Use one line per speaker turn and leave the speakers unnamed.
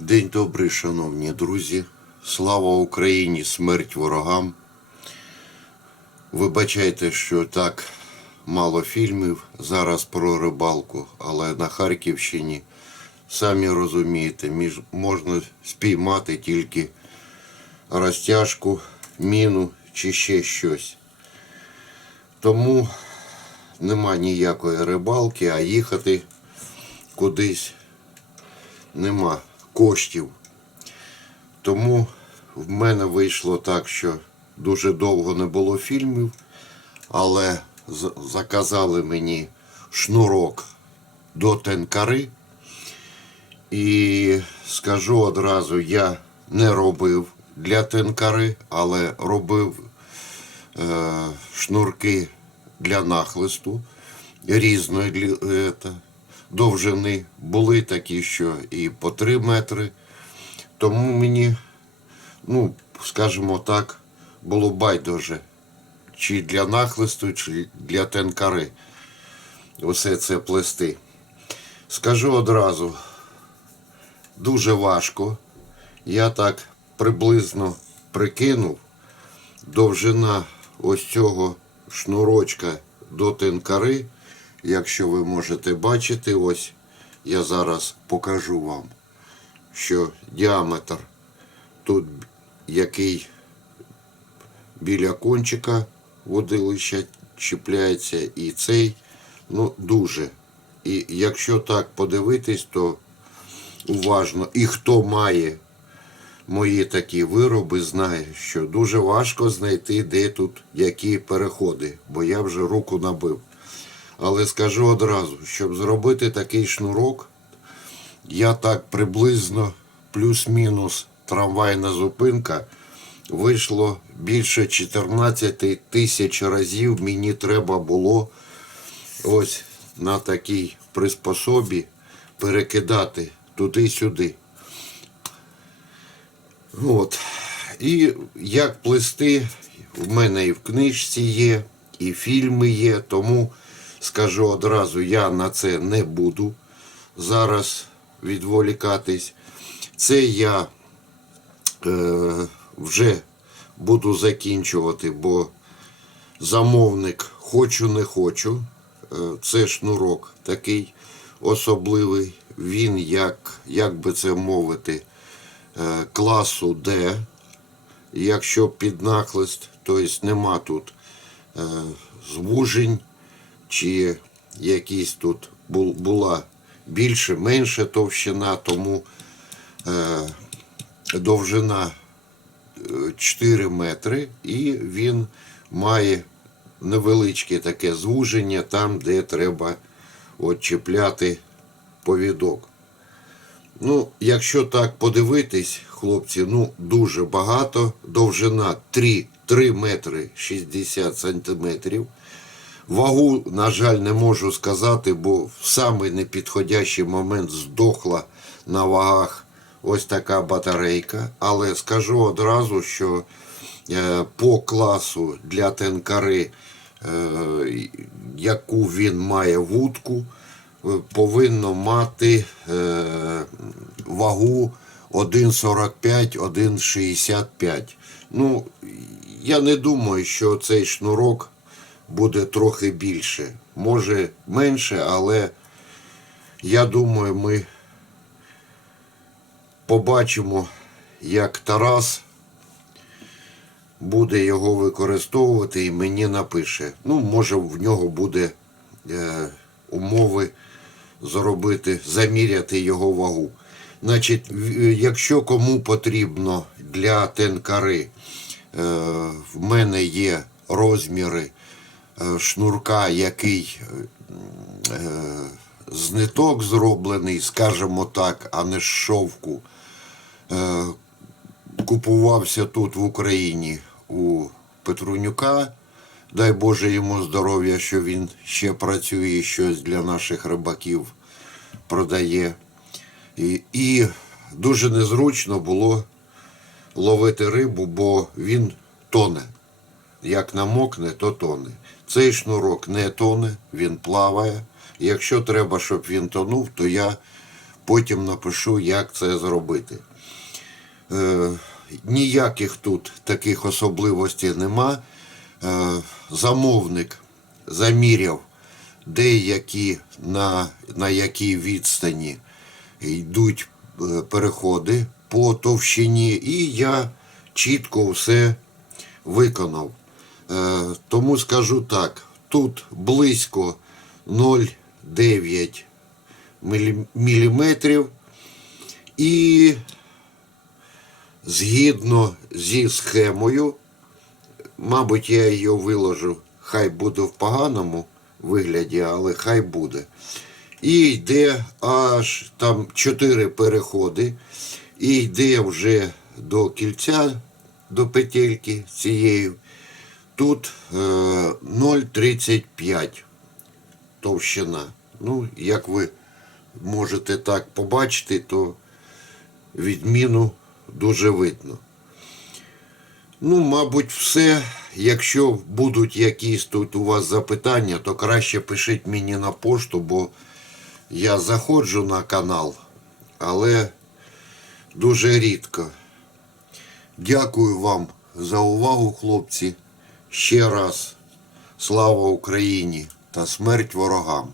День добрий, шановні друзі. Слава Україні, смерть ворогам. Вибачайте, що так мало фільмів зараз про рибалку, але на Харківщині, самі розумієте, між, можна спіймати тільки розтяжку, міну чи ще щось. Тому нема ніякої рибалки, а їхати кудись нема коштів. Тому в мене вийшло так, що дуже довго не було фільмів, але заказали мені шнурок до тенкари. І скажу одразу, я не робив для тенкари, але робив е, шнурки для нахлисту різної е, довжини. Були такі, що і по 3 метри. Тому мені, ну, скажімо так, було байдуже, чи для нахлисту, чи для тенкари. Усе це плести. Скажу одразу, дуже важко. Я так приблизно прикинув, довжина ось цього шнурочка до тенкари, якщо ви можете бачити, ось я зараз покажу вам, що діаметр тут який біля кончика водилища чіпляється, і цей ну, дуже. І якщо так подивитись, то уважно, і хто має мої такі вироби, знає, що дуже важко знайти, де тут які переходи, бо я вже руку набив. Але скажу одразу, щоб зробити такий шнурок, я так приблизно плюс-мінус трамвайна зупинка вийшло більше 14 тисяч разів. Мені треба було ось на такій приспособі перекидати туди-сюди. От. І як плести, в мене і в книжці є, і фільми є, тому скажу одразу, я на це не буду зараз відволікатись. Це я е, вже буду закінчувати, бо замовник хочу не хочу. Е, Це шнурок такий особливий. Він, як, як би це мовити, е, класу D. Якщо під нахлист, тобто нема тут е, звужень чи якісь тут була більше, менше товщина, тому е, довжина е, 4 метри, і він має невеличке таке звуження там, де треба чіпляти повідок. Ну, якщо так подивитись, хлопці, ну дуже багато. Довжина 3, 3 метри 60 сантиметрів. Вагу, на жаль, не можу сказати, бо в самий непідходящий момент здохла на вагах ось така батарейка. Але скажу одразу, що е, по класу для тенкари, е, яку він має вудку, е, повинно мати вагу 1,45-1,65. Ну, я не думаю, що цей шнурок буде трохи більше. Може менше, але я думаю, ми побачимо, як Тарас буде його використовувати і мені напише. Ну, може, в нього буде е, умови зробити, заміряти його вагу. Значить, якщо кому потрібно для тенкари, е, в мене є розміри е, шнурка, який е, з ниток зроблений, скажімо так, а не з шовку. Е, Купувався тут в Україні у Петрунюка. Дай Боже йому здоров'я, що він ще працює щось для наших рибаків продає. І, і дуже незручно було ловити рибу, бо він тоне. Як намокне, то тоне. Цей шнурок не тоне, він плаває. Якщо треба, щоб він тонув, то я потім напишу, як це зробити. Е, ніяких тут таких особливостей нема. Е, замовник заміряв деякі на, на якій відстані йдуть е, переходи по товщині, і я чітко все виконав. Е, тому скажу так: тут близько 0,9 мілі- міліметрів і згідно зі схемою, мабуть, я її виложу, хай буде в поганому вигляді, але хай буде. І йде аж там 4 переходи, і йде вже до кільця, до петельки цієї. Тут е, 0,35 товщина. Ну, як ви можете так побачити, то відміну дуже видно. Ну, мабуть, все. Якщо будуть якісь тут у вас запитання, то краще пишіть мені на пошту, бо я заходжу на канал, але дуже рідко. Дякую вам за увагу, хлопці. Ще раз слава Україні та смерть ворогам.